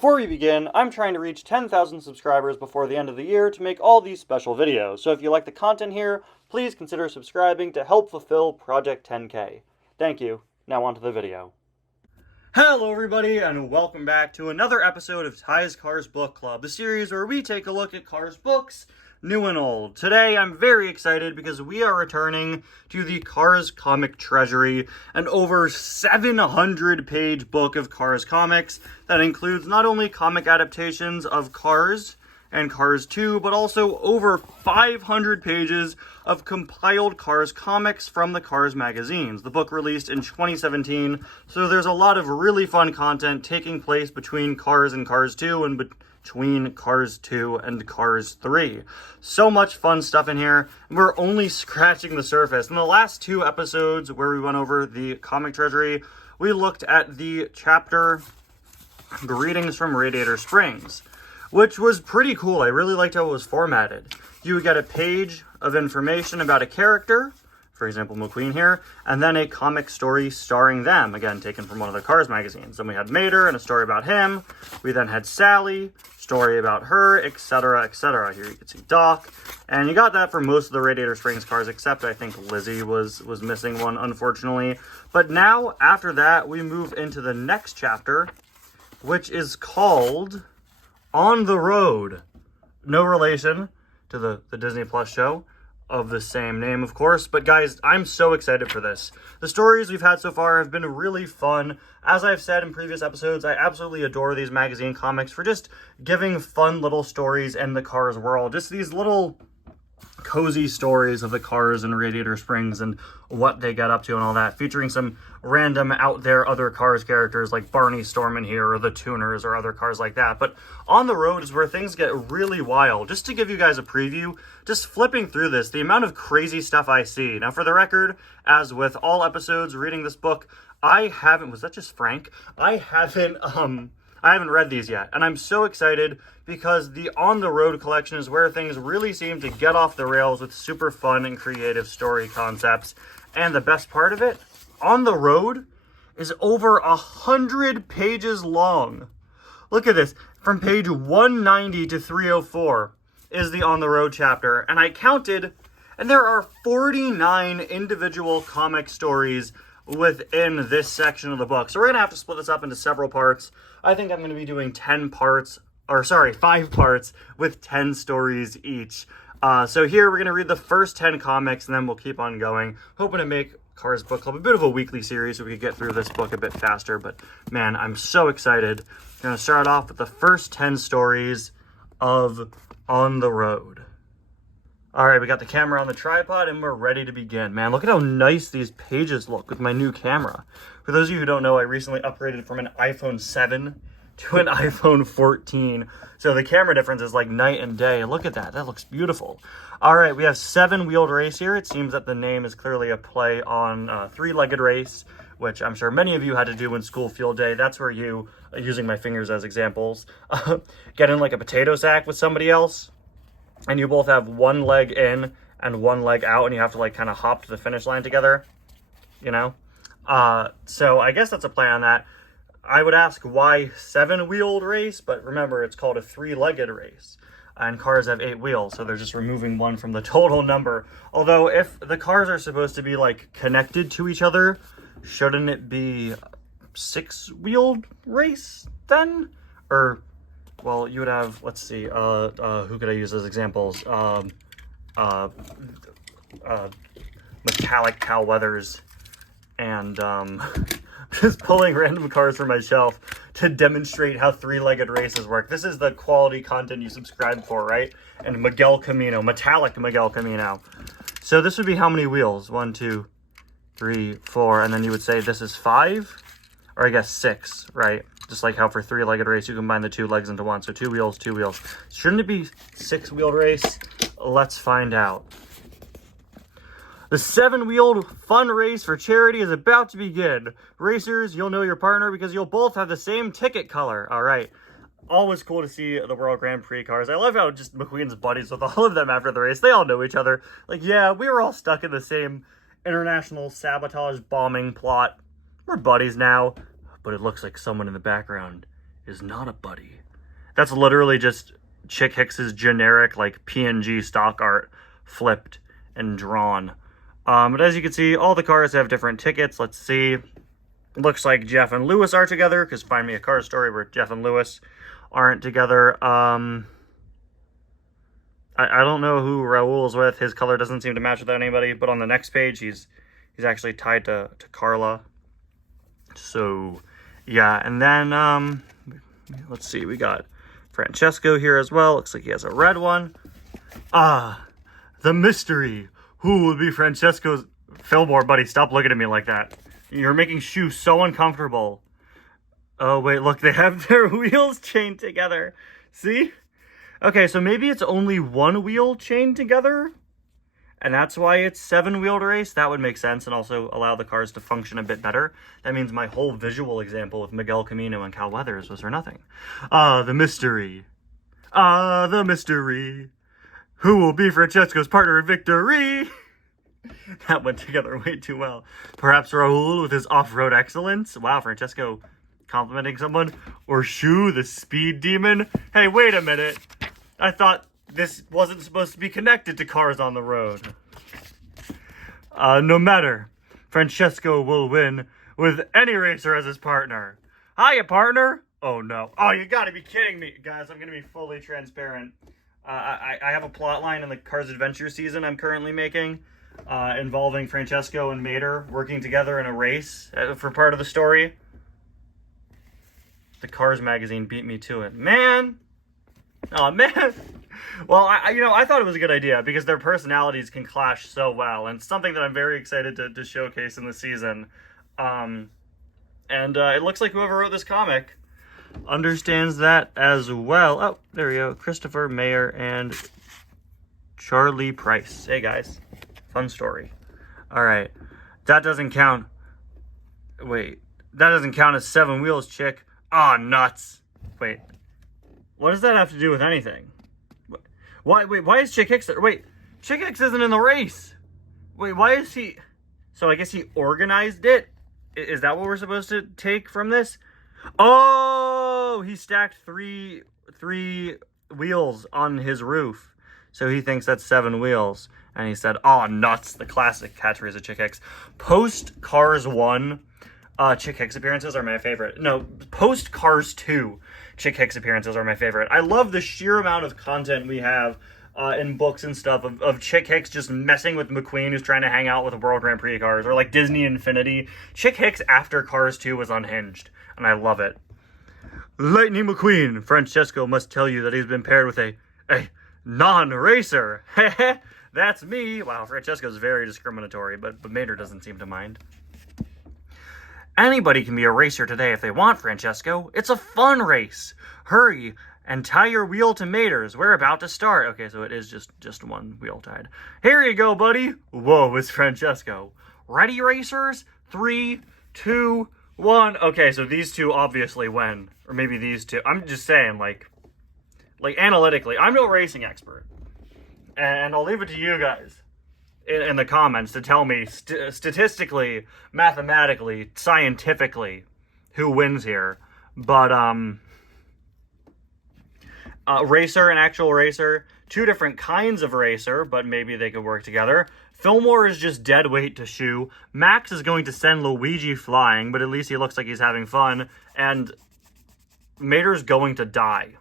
Before we begin, I'm trying to reach 10,000 subscribers before the end of the year to make all these special videos, so if you like the content here, please consider subscribing to help fulfill Project 10K. Thank you. Now on to the video. Hello everybody, and welcome back to another episode of Ty's Cars Book Club, the series where we take a look at Cars books, new and old. Today I'm very excited because we are returning to the Cars Comic Treasury, an over 700-page book of Cars comics that includes not only comic adaptations of Cars and Cars 2, but also over 500 pages of compiled Cars comics from the Cars magazines. The book released in 2017, so there's a lot of really fun content taking place between Cars and Cars 2 and between Cars 2 and Cars 3. So much fun stuff in here, and we're only scratching the surface. In the last two episodes where we went over the comic treasury, we looked at the chapter Greetings from Radiator Springs, which was pretty cool. I really liked how it was formatted. You would get a page of information about a character, for example, McQueen here, and then a comic story starring them, again, taken from one of the Cars magazines. Then we had Mater and a story about him. We then had Sally, story about her, etc., etc. Here you can see Doc, and you got that for most of the Radiator Springs cars, except I think Lizzie was missing one, unfortunately. But now, after that, we move into the next chapter, which is called On the Road. No relation to the Disney Plus show of the same name, of course. But guys, I'm so excited for this. The stories we've had so far have been really fun. As I've said in previous episodes, I absolutely adore these magazine comics for just giving fun little stories in the Cars world. Just these little cozy stories of the Cars and Radiator Springs and what they get up to and all that, featuring some random out there other Cars characters like Barney Stormin here or the Tuners or other cars like that. But On the Road is where things get really wild. Just to give you guys a preview, just flipping through this, the amount of crazy stuff I see. Now, for the record, as with all episodes reading this book, I haven't, was that just Frank? I haven't read these yet, and I'm so excited because the On the Road collection is where things really seem to get off the rails with super fun and creative story concepts. And the best part of it, On the Road is over 100 pages long. Look at this. From page 190 to 304 is the On the Road chapter, and I counted, and there are 49 individual comic stories within this section of the book. So we're going to have to split this up into several parts. I think I'm going to be doing 5 parts with 10 stories each. So here we're going to read the first 10 comics, and then we'll keep on going, hoping to make Cars Book Club a bit of a weekly series so we could get through this book a bit faster. But man, I'm so excited. I'm going to start off with the first 10 stories of On the Road. All right, we got the camera on the tripod and we're ready to begin. Man, look at how nice these pages look with my new camera. For those of you who don't know, I recently upgraded from an iPhone 7 to an iPhone 14. So the camera difference is like night and day. Look at that. That looks beautiful. All right, we have 7-wheeled race here. It seems that the name is clearly a play on three-legged race, which I'm sure many of you had to do in school field day. That's where you, using my fingers as examples, get in like a potato sack with somebody else, and you both have one leg in and one leg out, and you have to like kind of hop to the finish line together, you know? So I guess that's a play on that. I would ask why 7-wheeled race, but remember it's called a 3-legged race. And cars have 8 wheels, so they're just removing one from the total number. Although if the cars are supposed to be like connected to each other, shouldn't it be 6-wheeled race then? Or, well, you would have, let's see, who could I use as examples? Metallic Cal Weathers and just pulling random cars from my shelf to demonstrate how 3-legged races work. This is the quality content you subscribe for, right? And Miguel Camino, metallic Miguel Camino. So this would be how many wheels? 1, 2, 3, 4, and then you would say this is 5, or I guess 6, right? Just like how for 3-legged race you combine the 2 legs into one. So 2 wheels, 2 wheels. Shouldn't it be 6-wheeled race? Let's find out. The 7-wheeled fun race for charity is about to begin. Racers, you'll know your partner because you'll both have the same ticket color. All right. Always cool to see the World Grand Prix cars. I love how just McQueen's buddies with all of them after the race. They all know each other. Like, yeah, we were all stuck in the same international sabotage bombing plot. We're buddies now. But it looks like someone in the background is not a buddy. That's literally just Chick Hicks's generic, like, PNG stock art flipped and drawn. But as you can see, all the cars have different tickets. Let's see. It looks like Jeff and Lewis are together, because find me a car story where Jeff and Lewis aren't together. I don't know who Raul is with. His color doesn't seem to match with anybody. But on the next page, he's actually tied to Carla. So, yeah. And then, let's see. We got Francesco here as well. Looks like he has a red one. The mystery. Who will be Francesco's... Fillmore, buddy, stop looking at me like that. You're making Shu so uncomfortable. Oh, wait, look, they have their wheels chained together. See? Okay, so maybe it's only one wheel chained together, and that's why it's 7-wheeled race. That would make sense and also allow the cars to function a bit better. That means my whole visual example with Miguel Camino and Cal Weathers was for nothing. The mystery. The mystery. Who will be Francesco's partner in victory? That went together way too well. Perhaps Raul with his off-road excellence. Wow, Francesco complimenting someone. Or Shu, the speed demon. Hey, wait a minute. I thought this wasn't supposed to be connected to cars on the road. No matter. Francesco will win with any racer as his partner. Hiya, partner. Oh, no. Oh, you gotta be kidding me. Guys, I'm gonna be fully transparent. I have a plot line in the Cars Adventure season I'm currently making involving Francesco and Mater working together in a race for part of the story. The Cars magazine beat me to it. Man! Oh, man! Well, I thought it was a good idea because their personalities can clash so well, and it's something that I'm very excited to showcase in the season. It looks like whoever wrote this comic understands that as well. Oh, there we go. Christopher Mayer and Charlie Price. Hey, guys. Fun story. All right. That doesn't count. Wait. That doesn't count as 7 wheels, chick. Aw, nuts. Wait. What does that have to do with anything? Why is Chick Hicks there? Wait. Chick Hicks isn't in the race. Wait, why is he... So I guess he organized it? Is that what we're supposed to take from this? Oh, he stacked three wheels on his roof. So he thinks that's 7 wheels. And he said, oh, nuts, the classic catchphrase of Chick Hicks. Post Cars 1, Chick Hicks appearances are my favorite. No, post Cars 2, Chick Hicks appearances are my favorite. I love the sheer amount of content we have in books and stuff of Chick Hicks just messing with McQueen who's trying to hang out with World Grand Prix cars, or like Disney Infinity. Chick Hicks after Cars 2 was unhinged. And I love it. Lightning McQueen, Francesco must tell you that he's been paired with a non-racer. That's me. Wow, Francesco's very discriminatory, but Mater doesn't seem to mind. Anybody can be a racer today if they want, Francesco. It's a fun race. Hurry and tie your wheel to Mater's. We're about to start. Okay, so it is just one wheel tied. Here you go, buddy. Whoa, it's Francesco. Ready, racers? 3, 2, 1. Okay, so these two obviously win. Or maybe these two. I'm just saying, like analytically. I'm no racing expert. And I'll leave it to you guys in the comments to tell me statistically, mathematically, scientifically who wins here. But, racer and actual racer, 2 different kinds of racer, but maybe they could work together. Fillmore is just dead weight to Shu. Max is going to send Luigi flying, but at least he looks like he's having fun. And Mater's going to die.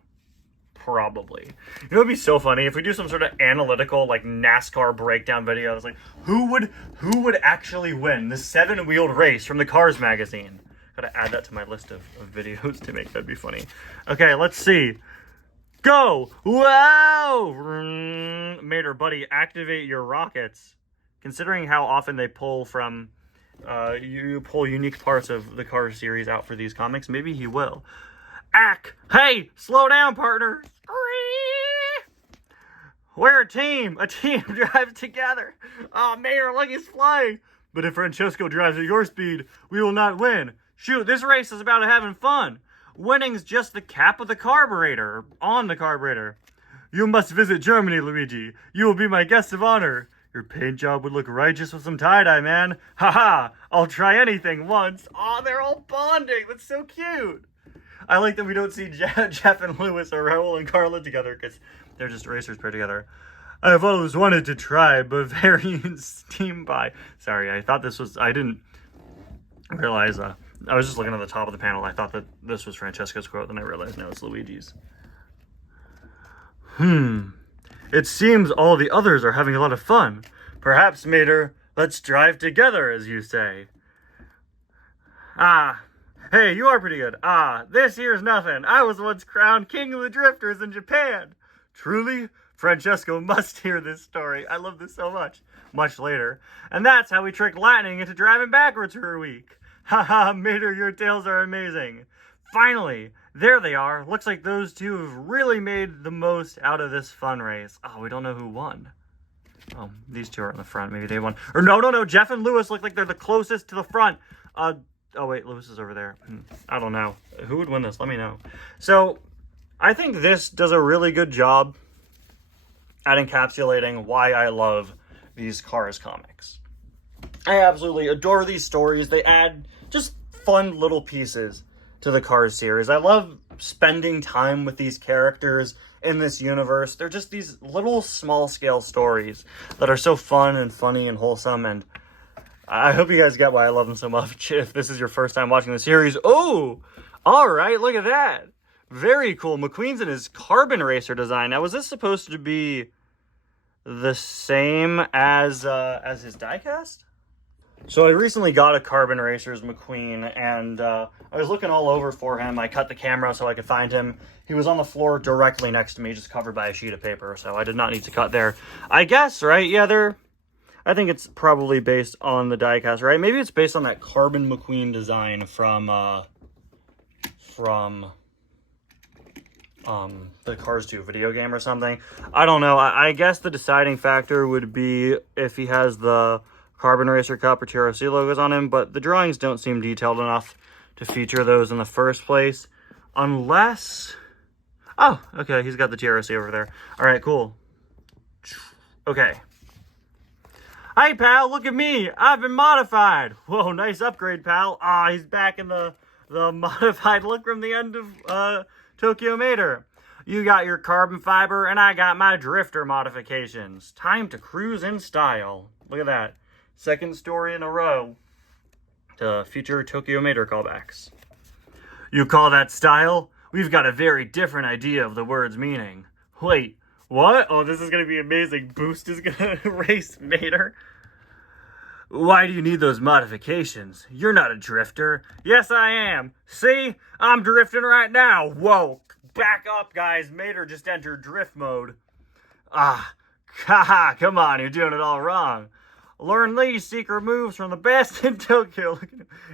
Probably. You know, it'd be so funny if we do some sort of analytical, like, NASCAR breakdown video. It's like, who would actually win the 7-wheeled race from the Cars magazine? Gotta add that to my list of videos to make that be funny. Okay, let's see. Go! Wow! Mater, buddy, activate your rockets. Considering how often they pull from, you pull unique parts of the Cars series out for these comics, maybe he will. Ack! Hey! Slow down, partner! We're a team! A team drives together! Oh, Mater, look, he's flying! But if Francesco drives at your speed, we will not win. Shoot, this race is about having fun. Winning's just the cap of the carburetor, on the carburetor. You must visit Germany, Luigi. You will be my guest of honor. Your paint job would look righteous with some tie-dye, man. Ha-ha! I'll try anything once. Aw, they're all bonding. That's so cute. I like that we don't see Jeff and Lewis or Raul and Carla together because they're just racers paired together. I've always wanted to try Bavarian steam pie. Sorry, I thought this was... I didn't realize... I was just looking at the top of the panel. I thought that this was Francesco's quote, then I realized no, it's Luigi's. It seems all the others are having a lot of fun. Perhaps, Mater, let's drive together, as you say. Ah, hey, you are pretty good. Ah, this here's nothing. I was once crowned king of the drifters in Japan. Truly, Francesco must hear this story. I love this so much. Much later. And that's how we tricked Lightning into driving backwards for a week. Haha, Mater, your tales are amazing. Finally, there they are. Looks like those two have really made the most out of this fun race. Oh, we don't know who won. Oh, these two are in the front. Maybe they won. Or no. Jeff and Lewis look like they're the closest to the front. Oh, wait, Lewis is over there. I don't know. Who would win this? Let me know. So, I think this does a really good job at encapsulating why I love these Cars comics. I absolutely adore these stories. They add just fun little pieces to the Cars series. I love spending time with these characters in this universe. They're just these little small-scale stories that are so fun and funny and wholesome, and I hope you guys get why I love them so much. If this is your first time watching the series, oh, all right, look at that. Very cool. McQueen's in his Carbon Racer design. Now, was this supposed to be the same as his diecast? So I recently got a Carbon Racer's McQueen, and I was looking all over for him. I cut the camera so I could find him. He was on the floor directly next to me, just covered by a sheet of paper, so I did not need to cut there. I guess, right? Yeah, I think it's probably based on the diecast, right? Maybe it's based on that Carbon McQueen design from the Cars 2 video game or something. I don't know. I guess the deciding factor would be if he has the Carbon Racer Cup or TRC logos on him, but the drawings don't seem detailed enough to feature those in the first place. Unless... Oh, okay, he's got the TRC over there. Alright, cool. Okay. Hey, pal, look at me. I've been modified. Whoa, nice upgrade, pal. Ah, he's back in the modified look from the end of Tokyo Mater. You got your carbon fiber, and I got my drifter modifications. Time to cruise in style. Look at that. Second story in a row to feature Tokyo Mater callbacks. You call that style? We've got a very different idea of the word's meaning. Wait, what? Oh, this is going to be amazing. Boost is going to race Mater. Why do you need those modifications? You're not a drifter. Yes, I am. See? I'm drifting right now. Whoa. Back up, guys. Mater just entered drift mode. Ah. Haha, come on. You're doing it all wrong. Learn these secret moves from the best in Tokyo.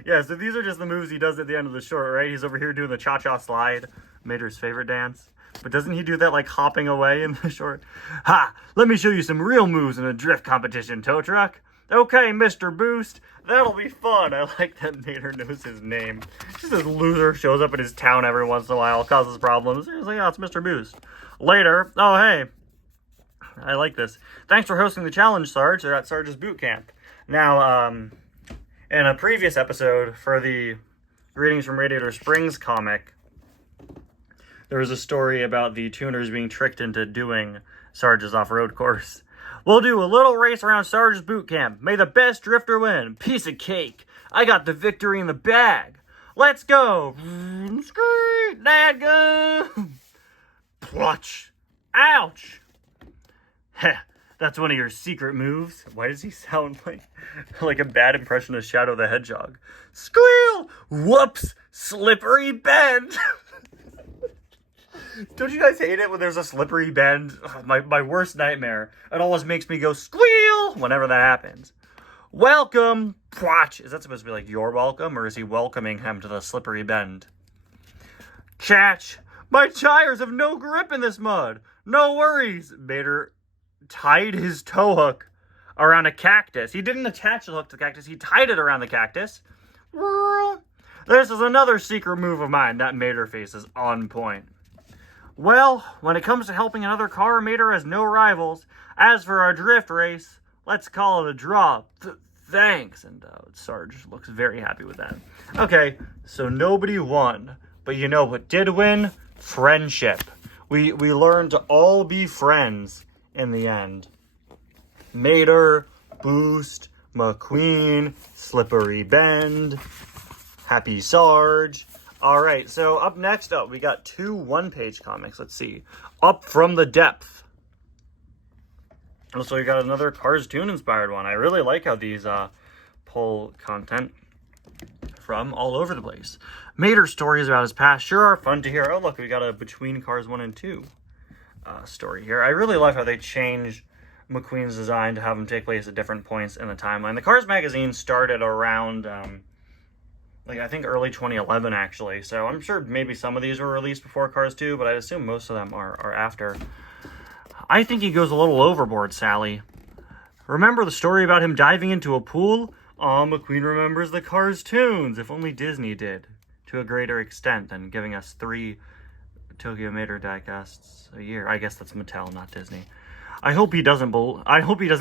Yeah, so these are just the moves he does at the end of the short, right? He's over here doing the cha-cha slide, Mater's favorite dance. But doesn't he do that, like, hopping away in the short? Ha! Let me show you some real moves in a drift competition, tow truck. Okay, Mr. Boost. That'll be fun. I like that Mater knows his name. Just this loser shows up in his town every once in a while, causes problems. He's like, oh, it's Mr. Boost. Later. Oh, hey. I like this. Thanks for hosting the challenge, Sarge. They're at Sarge's boot camp. Now, in a previous episode for the Greetings from Radiator Springs comic, there was a story about the tuners being tricked into doing Sarge's off-road course. We'll do a little race around Sarge's boot camp. May the best drifter win. Piece of cake. I got the victory in the bag. Let's go. Scream. Dadgum. Plutch. Ouch. Heh, that's one of your secret moves. Why does he sound like a bad impression of Shadow the Hedgehog? Squeal! Whoops! Slippery bend! Don't you guys hate it when there's a slippery bend? Oh, my worst nightmare. It always makes me go squeal whenever that happens. Welcome! Watch. Is that supposed to be like you're welcome, or is he welcoming him to the slippery bend? Catch! My tires have no grip in this mud! No worries! Mater tied his tow hook around a cactus. He didn't attach the hook to the cactus. He tied it around the cactus. This is another secret move of mine. That Mater face is on point. Well, when it comes to helping another car, Mater has no rivals. As for our drift race, let's call it a draw. Thanks. And Sarge looks very happy with that. Okay, so nobody won. But you know what did win? Friendship. We learned to all be friends in the end. Mater, Boost, McQueen, Slippery Bend, Happy Sarge. All right, so up next up, we got 2 one-page comics. Let's see. Up from the Depth. Also, we got another Cars Toon inspired one. I really like how these pull content from all over the place. Mater's stories about his past sure are fun to hear. Oh, look, we got a Between Cars 1 and 2 story here. I really love how they change McQueen's design to have him take place at different points in the timeline. The Cars magazine started around, I think early 2011, actually. So I'm sure maybe some of these were released before Cars 2, but I assume most of them are after. I think he goes a little overboard, Sally. Remember the story about him diving into a pool? Aw, McQueen remembers the Cars Toons. If only Disney did, to a greater extent than giving us 3 Tokyo Mater diecasts a year. I guess that's Mattel, not Disney. I hope he doesn't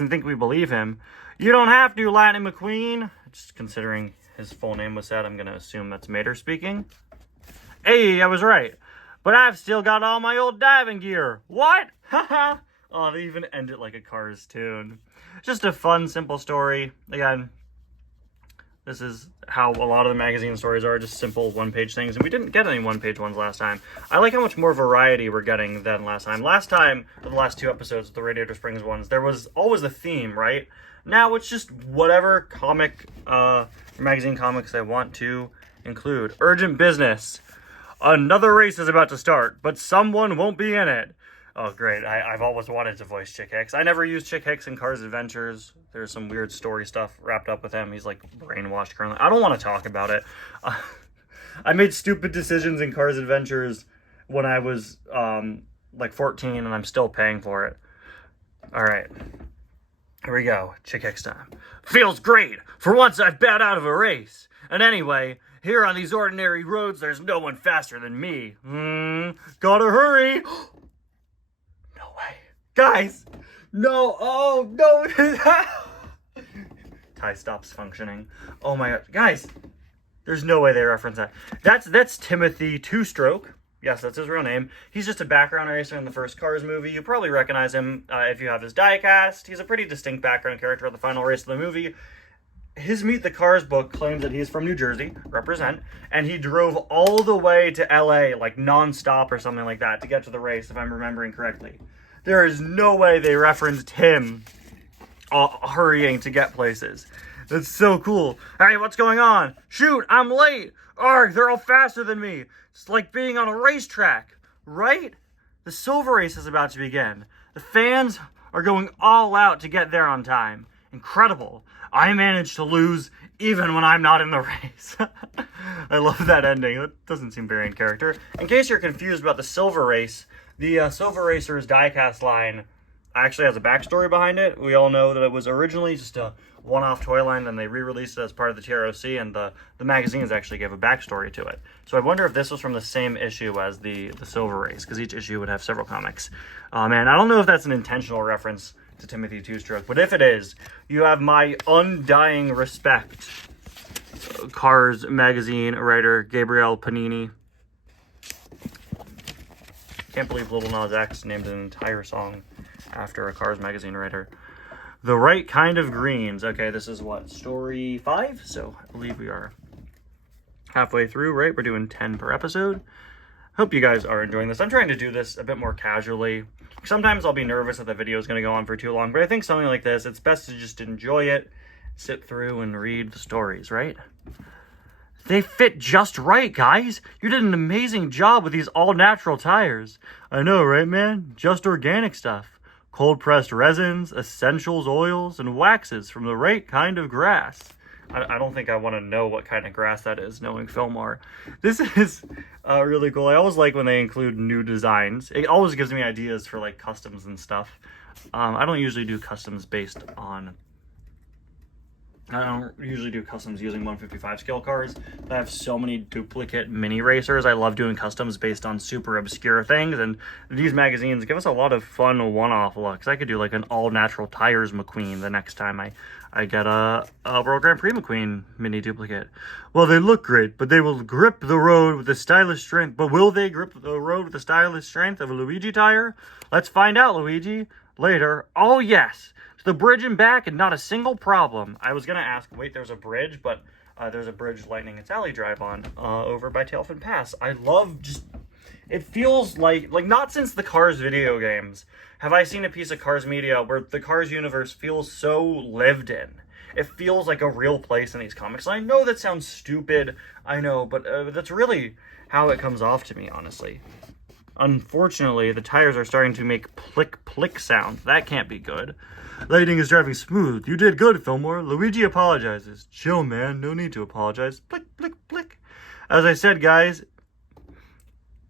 think we believe him. You don't have to, Lightning McQueen. Just considering his full name was said, I'm going to assume that's Mater speaking. Hey, I was right. But I've still got all my old diving gear. What? Haha. Oh, they even end it like a Cars Toon. Just a fun, simple story. Again, this is how a lot of the magazine stories are, just simple one-page things. And we didn't get any one-page ones last time. I like how much more variety we're getting than last time. Last time, or the last 2 episodes, the Radiator Springs ones, there was always a theme, right? Now it's just whatever comic, magazine comics I want to include. Urgent business. Another race is about to start, but someone won't be in it. Oh, great. I've always wanted to voice Chick Hicks. I never used Chick Hicks in Cars Adventures. There's some weird story stuff wrapped up with him. He's, like, brainwashed currently. I don't want to talk about it. I made stupid decisions in Cars Adventures when I was, 14, and I'm still paying for it. All right. Here we go. Chick Hicks time. Feels great. For once, I've bowed out of a race. And anyway, here on these ordinary roads, there's no one faster than me. Gotta hurry. Guys, no, oh, no. Tie stops functioning. Oh my god. Guys, there's no way they reference that. That's Timothy Two-Stroke. Yes, that's his real name. He's just a background racer in the first Cars movie. You probably recognize him if you have his diecast. He's a pretty distinct background character at the final race of the movie. His Meet the Cars book claims that he's from New Jersey, represent, and he drove all the way to LA, like non-stop or something like that, to get to the race, if I'm remembering correctly. There is no way they referenced him hurrying to get places. That's so cool. Hey, what's going on? Shoot, I'm late. Arg, they're all faster than me. It's like being on a racetrack, right? The Silver Race is about to begin. The fans are going all out to get there on time. Incredible. I managed to lose even when I'm not in the race. I love that ending. That doesn't seem very in character. In case you're confused about the Silver Race, the Silver Racers diecast line actually has a backstory behind it. We all know that it was originally just a one-off toy line, then they re-released it as part of the TROC, and the magazines actually gave a backstory to it. So I wonder if this was from the same issue as the Silver Race, because each issue would have several comics. Man, I don't know if that's an intentional reference to Timothy Two-Stroke, but if it is, you have my undying respect. Cars magazine writer Gabriel Panini. Can't believe Little Nas X named an entire song after a Cars magazine writer. The Right Kind of Greens. Okay, this is what, story 5? So I believe we are halfway through, right? We're doing 10 per episode. Hope you guys are enjoying this. I'm trying to do this a bit more casually. Sometimes I'll be nervous that the video is going to go on for too long, but I think something like this, it's best to just enjoy it, sit through and read the stories, right? They fit just right, guys. You did an amazing job with these all-natural tires. I know, right, man? Just organic stuff. Cold-pressed resins, essentials oils, and waxes from the right kind of grass. I don't think I want to know what kind of grass that is, knowing Fillmore. This is really cool. I always like when they include new designs. It always gives me ideas for, like, customs and stuff. I don't usually do customs based on I don't usually do customs using 155 scale cars, but I have so many duplicate mini racers. I love doing customs based on super obscure things, and these magazines give us a lot of fun one-off looks. I could do like an all-natural tires McQueen the next time I get a World Grand Prix McQueen mini duplicate. Well, they look great, but they will grip the road with the stylish strength. But will they grip the road with the stylish strength of a Luigi tire? Let's find out, Luigi. Later. Oh, yes. The bridge and back and not a single problem. I was going to ask, wait, there's a bridge, but there's a bridge Lightning and Sally drive on over by Tailfin Pass. I love just, it feels like not since the Cars video games have I seen a piece of Cars media where the Cars universe feels so lived in. It feels like a real place in these comics. And I know that sounds stupid, I know, but that's really how it comes off to me, honestly. Unfortunately, the tires are starting to make plick sounds. That can't be good. Lightning is driving smooth. You did good, Fillmore. Luigi apologizes. Chill, man. No need to apologize. Plick. As I said, guys,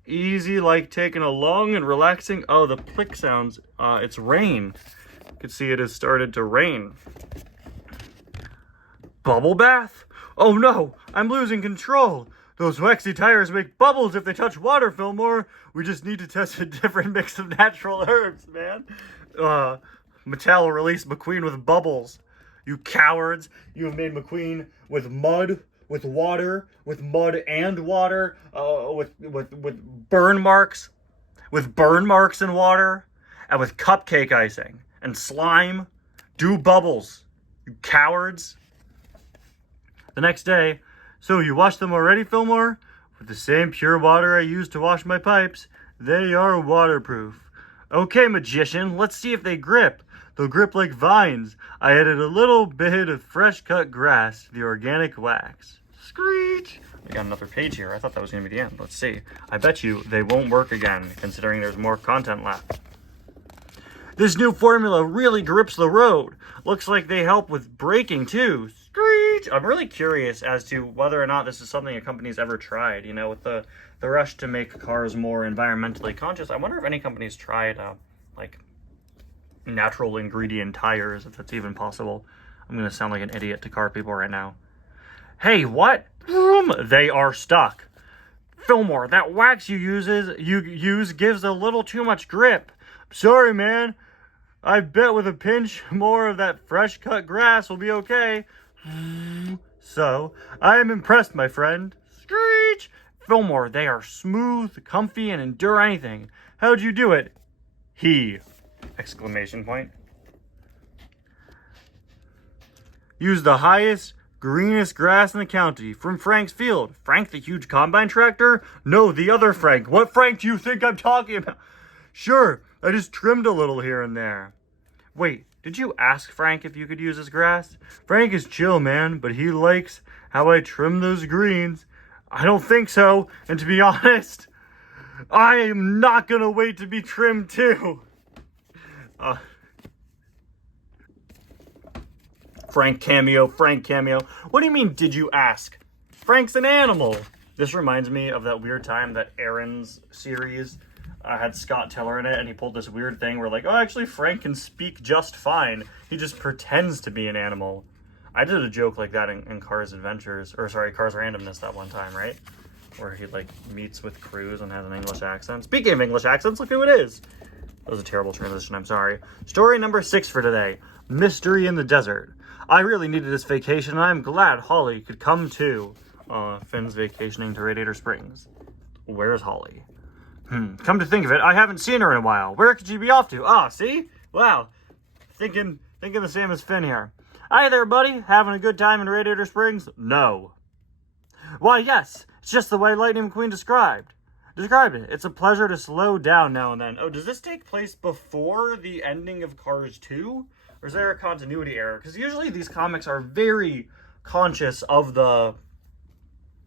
easy like taking a long and relaxing... Oh, the plick sounds. It's rain. You can see it has started to rain. Bubble bath? Oh, no. I'm losing control. Those waxy tires make bubbles if they touch water, Fillmore. We just need to test a different mix of natural herbs, man. Mattel released McQueen with bubbles. You cowards. You have made McQueen with mud, with water, with mud and water, with burn marks, and water, and with cupcake icing and slime. Do bubbles. You cowards. The next day, so you washed them already, Fillmore? With the same pure water I used to wash my pipes. They are waterproof. Okay, magician, let's see if they grip. They'll grip like vines. I added a little bit of fresh cut grass to the organic wax. Screech! We got another page here. I thought that was going to be the end. Let's see. I bet you they won't work again, considering there's more content left. This new formula really grips the road. Looks like they help with braking, too. Screech! I'm really curious as to whether or not this is something a company's ever tried. You know, with the rush to make cars more environmentally conscious, I wonder if any company's tried, like, natural ingredient tires, if that's even possible. I'm going to sound like an idiot to car people right now. Hey, what? They are stuck. Fillmore, that wax you use gives a little too much grip. Sorry, man. I bet with a pinch more of that fresh cut grass will be okay. So, I am impressed, my friend. Screech! Fillmore, they are smooth, comfy, and endure anything. How'd you do it? He! Exclamation point. Use the highest, greenest grass in the county from Frank's field. Frank, the huge combine tractor? No, the other Frank. What Frank do you think I'm talking about? Sure, I just trimmed a little here and there. Wait, did you ask Frank if you could use his grass? Frank is chill, man, but he likes how I trim those greens. I don't think so, and to be honest, I am not gonna wait to be trimmed too. Frank cameo. What do you mean, did you ask? Frank's an animal. This reminds me of that weird time that Aaron's series had Scott Teller in it, and he pulled this weird thing where, like, oh, actually, Frank can speak just fine. He just pretends to be an animal. I did a joke like that in Cars Adventures, or sorry, Cars Randomness that one time, right? Where he, like, meets with Cruz and has an English accent. Speaking of English accents, look who it is. That was a terrible transition, I'm sorry. Story number 6 for today. Mystery in the Desert. I really needed this vacation, and I'm glad Holly could come too. Finn's vacationing to Radiator Springs. Where's Holly? Come to think of it, I haven't seen her in a while. Where could she be off to? Ah, see? Wow. Thinking the same as Finn here. Hi there, buddy. Having a good time in Radiator Springs? No. Why, yes. It's just the way Lightning McQueen described it. It's a pleasure to slow down now and then. Oh, does this take place before the ending of Cars 2? Or is there a continuity error? Because usually these comics are very conscious of the,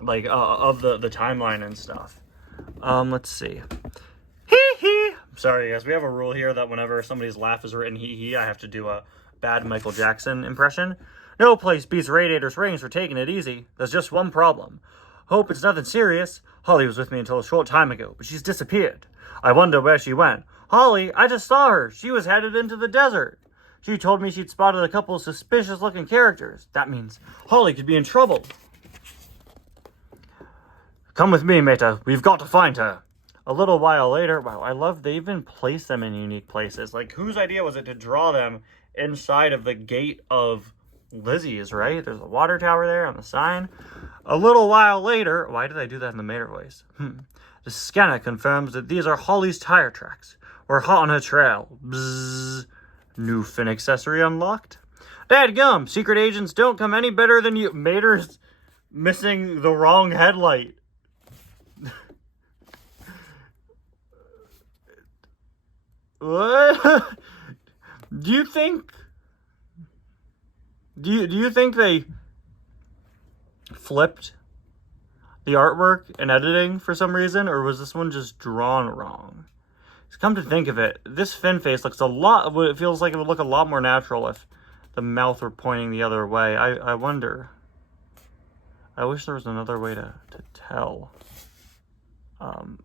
like, of the timeline and stuff. Let's see. Hee. Sorry, guys. We have a rule here that whenever somebody's laugh is written hee, I have to do a bad Michael Jackson impression. No place beats Radiator Springs for taking it easy. There's just one problem. Hope it's nothing serious. Holly was with me until a short time ago, but she's disappeared. I wonder where she went. Holly, I just saw her. She was headed into the desert. She told me she'd spotted a couple of suspicious-looking characters. That means Holly could be in trouble. Come with me, Meta. We've got to find her. A little while later, wow, I love they even place them in unique places. Like, whose idea was it to draw them inside of the gate of Lizzie's, right? There's a water tower there on the sign. A little while later, why did I do that in the Mater voice? The scanner confirms that these are Holly's tire tracks. We're hot on her trail. Bzzz. New Finn accessory unlocked. Dadgum, secret agents don't come any better than you. Mater's missing the wrong headlight. What? Do you think they flipped the artwork and editing for some reason, or was this one just drawn wrong? Come to think of it, this Finn face looks a lot, it feels like it would look a lot more natural if the mouth were pointing the other way. I wonder. I wish there was another way to tell. But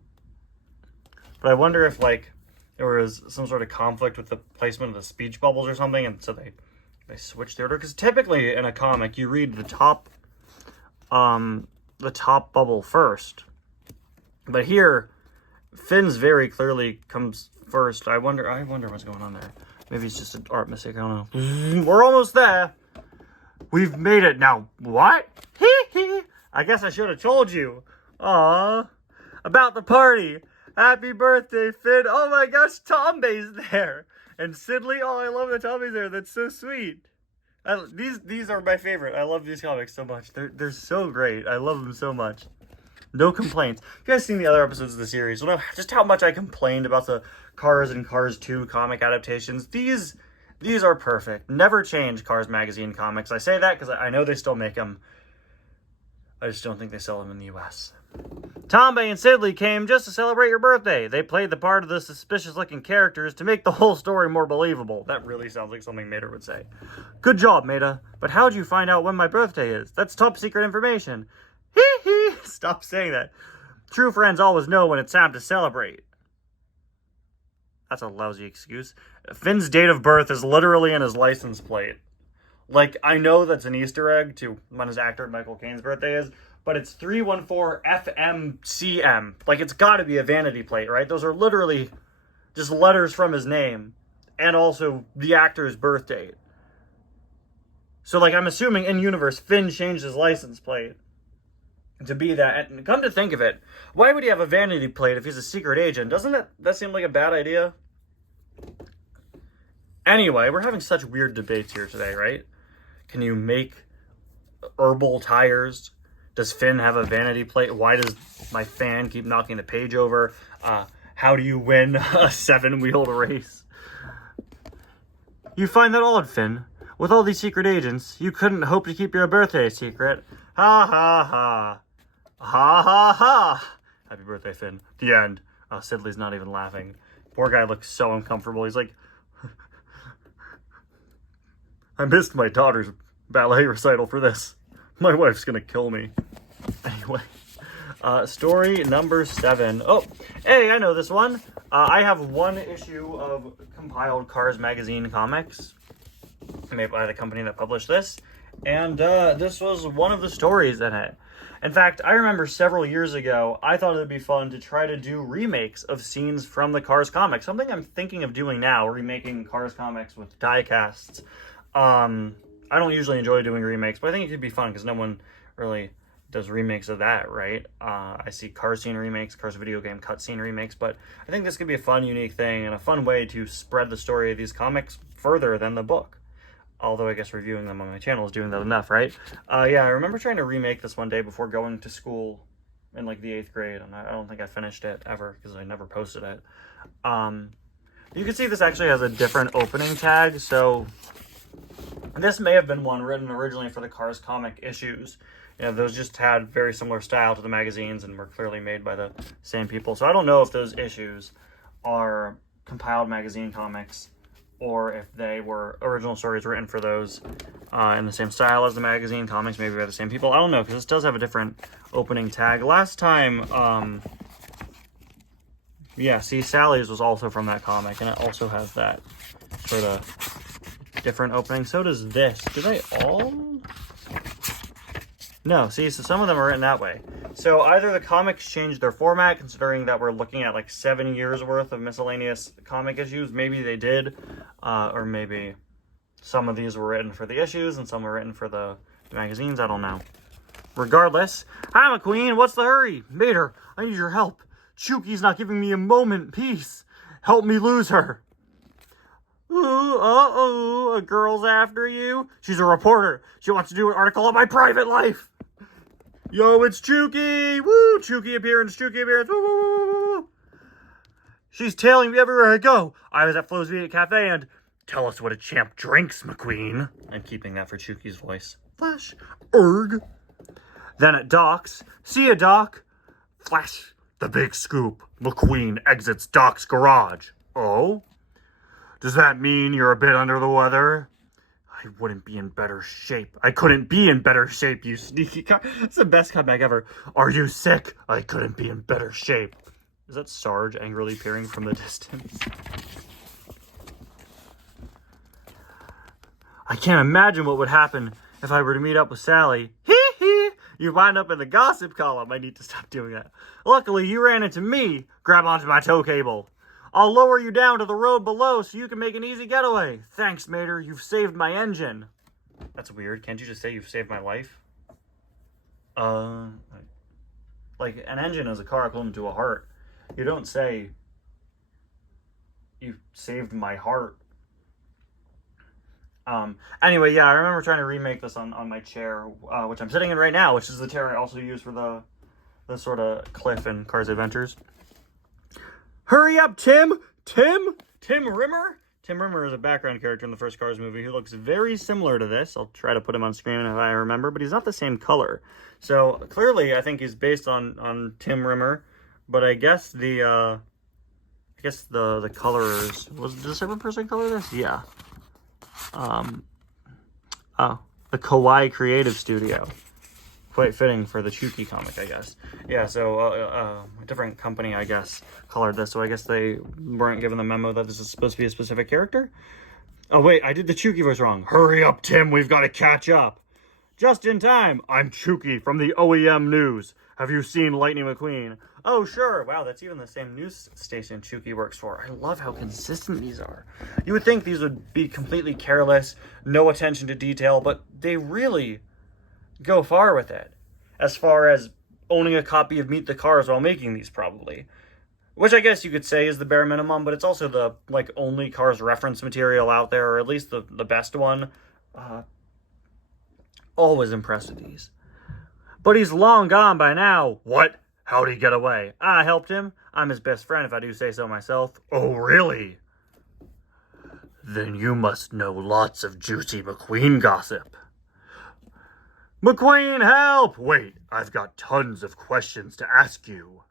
I wonder if, like, there was some sort of conflict with the placement of the speech bubbles or something, and so they switched the order. Because typically in a comic, you read the top bubble first. But here, Finn's very clearly comes first. I wonder what's going on there. Maybe it's just an art mistake. I don't know. We're almost there. We've made it. Now, what? I guess I should have told you. Aww. About the party. Happy birthday, Finn. Oh my gosh, Tombey's there. And Sidley. Oh, I love that Tombey's there. That's so sweet. These are my favorite. I love these comics so much. They're so great. I love them so much. No complaints. If you guys seen the other episodes of the series, you'll know just how much I complained about the Cars and Cars 2 comic adaptations. These are perfect. Never change Cars Magazine comics. I say that because I know they still make them. I just don't think they sell them in the US. Tombey and Sidley came just to celebrate your birthday. They played the part of the suspicious-looking characters to make the whole story more believable. That really sounds like something Mater would say. Good job, Meta. But how'd you find out when my birthday is? That's top secret information. Hee. Stop saying that. True friends always know when it's time to celebrate. That's a lousy excuse. Finn's date of birth is literally in his license plate. Like, I know that's an Easter egg to when his actor Michael Caine's birthday is, but it's 314 FMCM. Like, it's got to be a vanity plate, right? Those are literally just letters from his name and also the actor's birth date. So, like, I'm assuming in universe, Finn changed his license plate to be that. And come to think of it, why would he have a vanity plate if he's a secret agent? Doesn't that seem like a bad idea? Anyway, we're having such weird debates here today, right? Can you make herbal tires? Does Finn have a vanity plate? Why does my fan keep knocking the page over? How do you win a 7-wheeled race? You find that odd, Finn. With all these secret agents, you couldn't hope to keep your birthday secret. Ha ha ha. Ha ha ha. Happy birthday, Finn. The end. Sidley's not even laughing. Poor guy looks so uncomfortable. He's like, I missed my daughter's ballet recital for this. My wife's gonna kill me. Anyway, story number 7. Oh, hey, I know this one. I have one issue of compiled Cars Magazine comics made by the company that published this, and this was one of the stories in it. In fact, I remember several years ago, I thought it would be fun to try to do remakes of scenes from the Cars comics. Something I'm thinking of doing now, remaking Cars comics with die casts. I don't usually enjoy doing remakes, but I think it could be fun because no one really does remakes of that, right? I see Cars scene remakes, Cars video game cutscene remakes, but I think this could be a fun, unique thing and a fun way to spread the story of these comics further than the book. Although I guess reviewing them on my channel is doing that enough, right? Yeah, I remember trying to remake this one day before going to school in like the 8th grade, and I don't think I finished it ever because I never posted it. You can see this actually has a different opening tag, so this may have been one written originally for the Cars comic issues. You know, those just had very similar style to the magazines and were clearly made by the same people. So I don't know if those issues are compiled magazine comics or if they were original stories written for those in the same style as the magazine comics, maybe by the same people. I don't know, because this does have a different opening tag. Last time, yeah, see, Sally's was also from that comic, and it also has that sort of different opening. So does this. Do they all? No, see, so some of them are written that way. So either the comics changed their format, considering that we're looking at like 7 years worth of miscellaneous comic issues. Maybe they did. Or maybe some of these were written for the issues and some were written for the magazines. I don't know. Regardless, hi McQueen, what's the hurry? Mater, I need your help. Chuki's not giving me a moment in peace. Help me lose her. Ooh, a girl's after you? She's a reporter. She wants to do an article on my private life. Yo, it's Chuki. Woo, Chuki appearance, Chuki appearance. Woo, woo, woo, woo. She's tailing me everywhere I go. I was at Flo's Vegan Cafe and... Tell us what a champ drinks, McQueen. I'm keeping that for Chuki's voice. Flash. Erg. Then at Doc's. See ya, Doc. Flash. The big scoop. McQueen exits Doc's garage. Oh? Does that mean you're a bit under the weather? I wouldn't be in better shape. I couldn't be in better shape, you sneaky It's the best comeback ever. Are you sick? I couldn't be in better shape. Is that Sarge angrily peering from the distance? I can't imagine what would happen if I were to meet up with Sally. Hee hee! You wind up in the gossip column. I need to stop doing that. Luckily, you ran into me. Grab onto my tow cable. I'll lower you down to the road below so you can make an easy getaway. Thanks, Mater. You've saved my engine. That's weird. Can't you just say you've saved my life? Like, an engine is a car equivalent to a heart. You don't say, you saved my heart. Anyway, yeah, I remember trying to remake this on my chair, which I'm sitting in right now, which is the chair I also use for the sort of cliff in Cars Adventures. Hurry up, Tim! Tim Rimmer? Tim Rimmer is a background character in the first Cars movie who looks very similar to this. I'll try to put him on screen if I remember, but he's not the same color. So, clearly, I think he's based on Tim Rimmer, but I guess the colors... Did a separate person color this? Yeah. The Kawaii Creative Studio. Quite fitting for the Chuki comic, I guess. Yeah, so a different company, I guess, colored this, so I guess they weren't given the memo that this is supposed to be a specific character. Oh, wait, I did the Chuki voice wrong. Hurry up, Tim, we've got to catch up. Just in time, I'm Chuki from the OEM News. Have you seen Lightning McQueen? Oh, sure. Wow, that's even the same news station Chuki works for. I love how consistent these are. You would think these would be completely careless, no attention to detail, but they really go far with it. As far as owning a copy of Meet the Cars while making these, probably. Which I guess you could say is the bare minimum, but it's also the, only Cars reference material out there, or at least the best one. Always impressed with these. But he's long gone by now. What? How'd he get away? I helped him. I'm his best friend if I do say so myself. Oh, really? Then you must know lots of juicy McQueen gossip. McQueen, help! Wait, I've got tons of questions to ask you.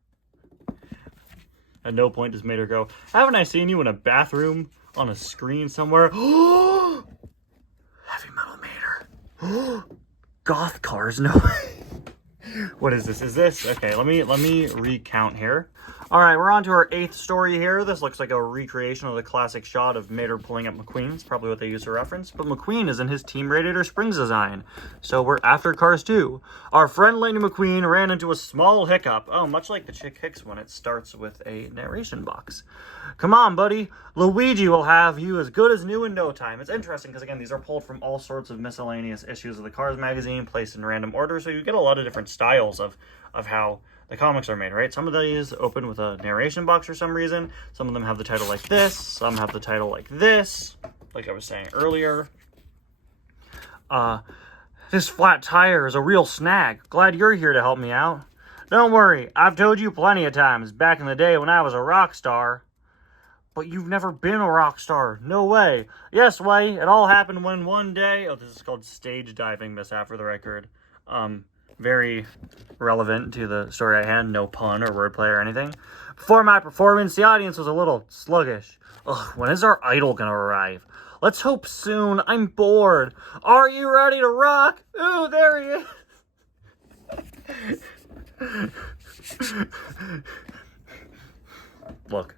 At no point does Mater go, haven't I seen you in a bathroom on a screen somewhere? Heavy metal Mater. Goth cars, no. What is this? Is this? Okay, let me recount here. All right, we're on to our 8th story here. This looks like a recreation of the classic shot of Mater pulling up McQueen. It's probably what they use for reference. But McQueen is in his Team Radiator Springs design. So we're after Cars 2. Our friend Lightning McQueen ran into a small hiccup. Oh, much like the Chick Hicks one, it starts with a narration box. Come on, buddy. Luigi will have you as good as new in no time. It's interesting because, again, these are pulled from all sorts of miscellaneous issues of the Cars magazine, placed in random order. So you get a lot of different styles of how the comics are made, right? Some of these open with a narration box for some reason. Some of them have the title like this. Some have the title like this, like I was saying earlier. This flat tire is a real snag. Glad you're here to help me out. Don't worry, I've told you plenty of times back in the day when I was a rock star. But you've never been a rock star. No way. Yes way. It all happened when one day... Oh, this is called stage diving mishap for the record. Very relevant to the story I had. No pun or wordplay or anything. Before my performance, the audience was a little sluggish. Ugh, when is our idol gonna arrive? Let's hope soon. I'm bored. Are you ready to rock? Ooh, there he is. Look.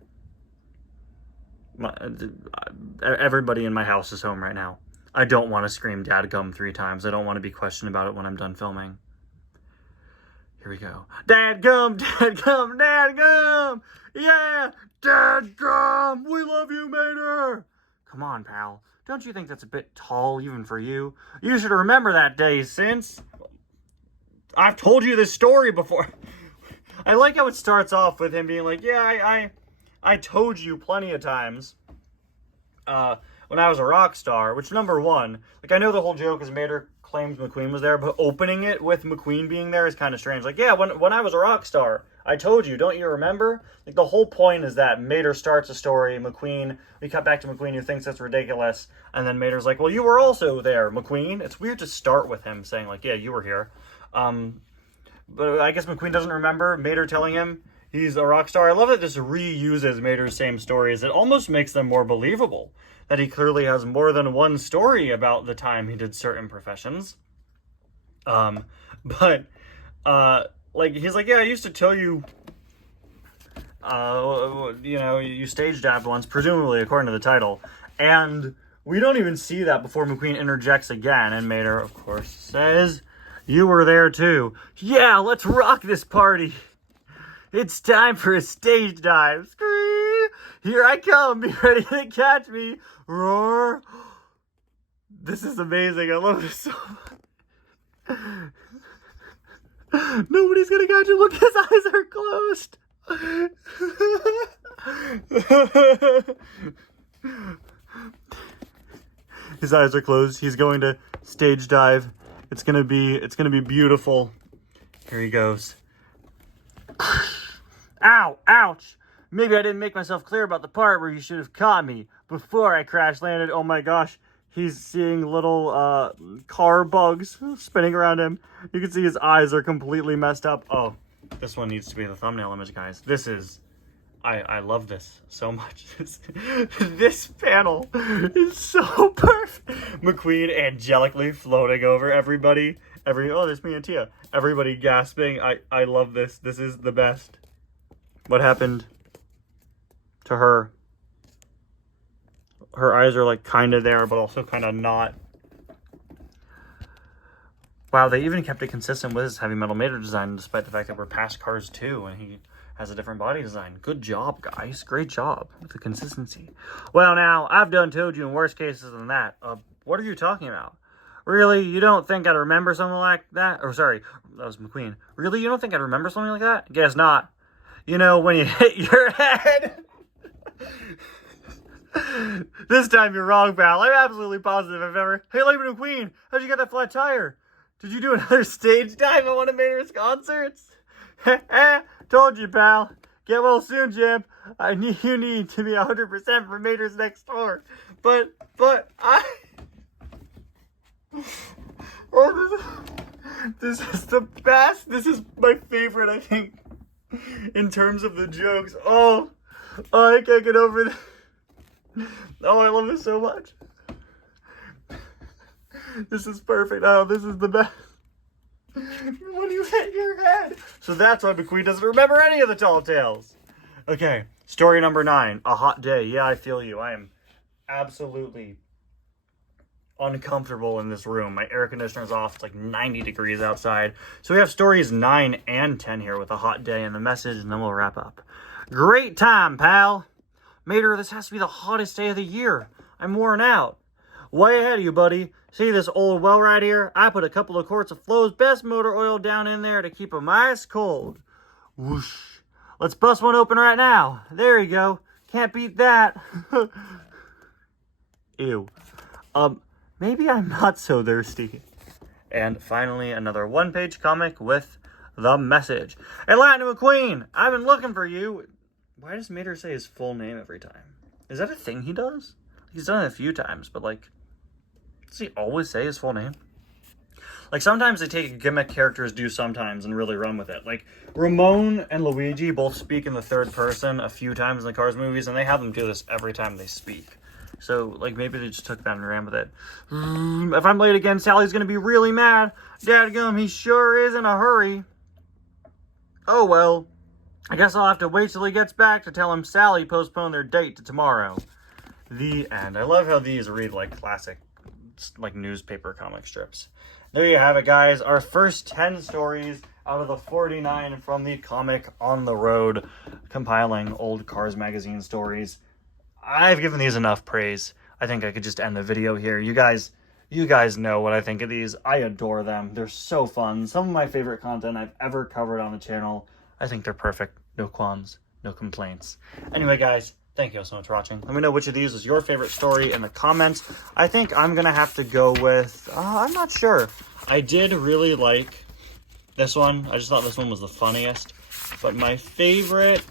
Everybody in my house is home right now. I don't want to scream dadgum 3 times. I don't want to be questioned about it when I'm done filming. Here we go. Dadgum, dadgum, dadgum! Yeah! Dadgum! We love you, Mater! Come on, pal. Don't you think that's a bit tall even for you? You should remember that day since... I've told you this story before. I like how it starts off with him being like, yeah, I told you plenty of times when I was a rock star, which, number one, like, I know the whole joke is Mater claims McQueen was there, but opening it with McQueen being there is kind of strange. Like, yeah, when I was a rock star, I told you, don't you remember? Like, the whole point is that Mater starts a story, we cut back to McQueen who thinks that's ridiculous, and then Mater's like, well, you were also there, McQueen. It's weird to start with him saying, like, yeah, you were here. But I guess McQueen doesn't remember Mater telling him he's a rock star. I love that this reuses Mater's same stories. It almost makes them more believable, that he clearly has more than one story about the time he did certain professions. Like, he's like, yeah, I used to tell you, you stage dabbed once, presumably according to the title. And we don't even see that before McQueen interjects again, and Mater, of course, says, you were there too. Yeah, let's rock this party. It's time for a stage dive. Scream! Here I come. Be ready to catch me. Roar. This is amazing. I love this so much. Nobody's gonna catch him. Look, his eyes are closed. His eyes are closed. He's going to stage dive. It's gonna be beautiful. Here he goes. Ow! Ouch! Maybe I didn't make myself clear about the part where you should have caught me before I crash landed. Oh my gosh. He's seeing little car bugs spinning around him. You can see his eyes are completely messed up. Oh, this one needs to be the thumbnail image, guys. This is... I love this so much. This panel is so perfect. McQueen angelically floating over everybody. Oh, there's me and Tia. Everybody gasping. I love this. This is the best. What happened to her? Her eyes are like kind of there, but also kind of not. Wow, they even kept it consistent with his heavy metal Mater design, despite the fact that we're past Cars 2 and he has a different body design. Good job, guys. Great job with the consistency. Well, now, I've done told you in worse cases than that. What are you talking about? Really? You don't think I'd remember something like that? Or, sorry, that was McQueen. Really? You don't think I'd remember something like that? Guess not. You know, when you hit your head... This time you're wrong, pal. I'm absolutely positive I've never... Hey, Lightning McQueen, how'd you get that flat tire? Did you do another stage dive at one of Mater's concerts? Told you, pal. Get well soon, Jim. You need to be 100% for Mater's next tour. But I... Oh, this is the best. This is my favorite, I think, in terms of the jokes. Oh, I can't get over this. Oh, I love this so much. This is perfect. Oh, this is the best. When you hit your head. So that's why McQueen doesn't remember any of the tall tales. Okay, story number 9. A hot day. Yeah, I feel you. I am absolutely uncomfortable in this room. My air conditioner's off. It's like 90 degrees outside. So we have stories 9 and 10 here with a hot day and the message, and then we'll wrap up. Great time, pal. Mater, this has to be the hottest day of the year. I'm worn out. Way ahead of you, buddy. See this old well right here? I put a couple of quarts of Flo's best motor oil down in there to keep 'em ice cold. Whoosh. Let's bust one open right now. There you go. Can't beat that. Ew. Maybe I'm not so thirsty. And finally, another one-page comic with the message. Hey, Lightning McQueen, I've been looking for you. Why does Mater say his full name every time? Is that a thing he does? He's done it a few times, but like, does he always say his full name? Like, sometimes they take a gimmick characters do sometimes and really run with it. Like, Ramon and Luigi both speak in the third person a few times in the Cars movies, and they have them do this every time they speak. So, like, maybe they just took that and ran with it. If I'm late again, Sally's gonna be really mad. Dadgum, he sure is in a hurry. Oh, well. I guess I'll have to wait till he gets back to tell him Sally postponed their date to tomorrow. The end. I love how these read like classic like newspaper comic strips. There you have it, guys. Our first 10 stories out of the 49 from the Comic on the Road, compiling old Cars magazine stories. I've given these enough praise. I think I could just end the video here. You guys know what I think of these. I adore them. They're so fun. Some of my favorite content I've ever covered on the channel. I think they're perfect. No qualms, no complaints. Anyway, guys, thank you all so much for watching. Let me know which of these was your favorite story in the comments. I think I'm going to have to go with, I'm not sure. I did really like this one. I just thought this one was the funniest. But my favorite,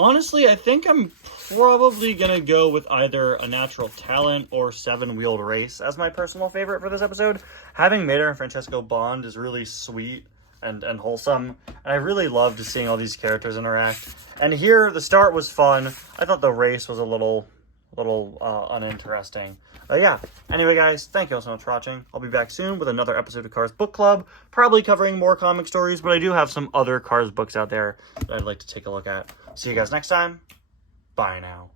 honestly, I think I'm probably going to go with either A Natural Talent or Seven Wheeled Race as my personal favorite for this episode. Having Mater and Francesco bond is really sweet and wholesome, and I really loved seeing all these characters interact. And here, the start was fun. I thought the race was a little uninteresting. Yeah, anyway, guys, thank you all so much for watching. I'll be back soon with another episode of Cars Book Club, probably covering more comic stories, but I do have some other Cars books out there that I'd like to take a look at. See you guys next time. Bye now.